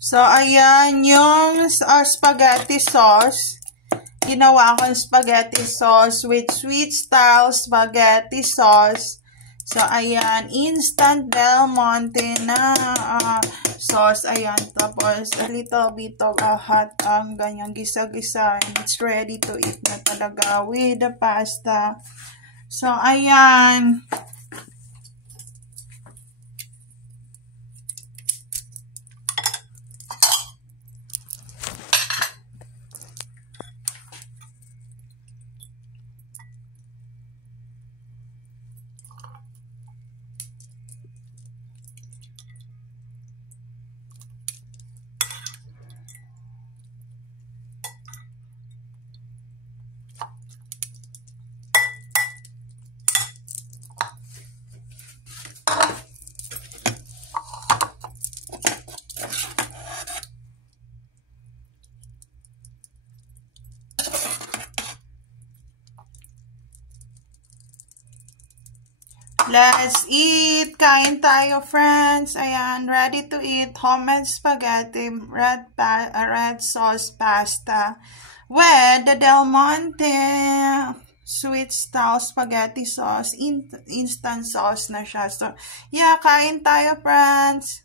So, ayan yung spaghetti sauce. Ginawa akong spaghetti sauce with sweet style spaghetti sauce. So, ayan, instant Del Monte na sauce. Ayan, tapos a little bit of hot ang ganyang gisa-gisa. And it's ready to eat na talaga with the pasta. So, ayan. Let's eat! Kain tayo, friends! Ayan, ready to eat. Homemade spaghetti, red sauce pasta with the Del Monte sweet style spaghetti sauce. Instant sauce na siya. So, yeah, kain tayo, friends!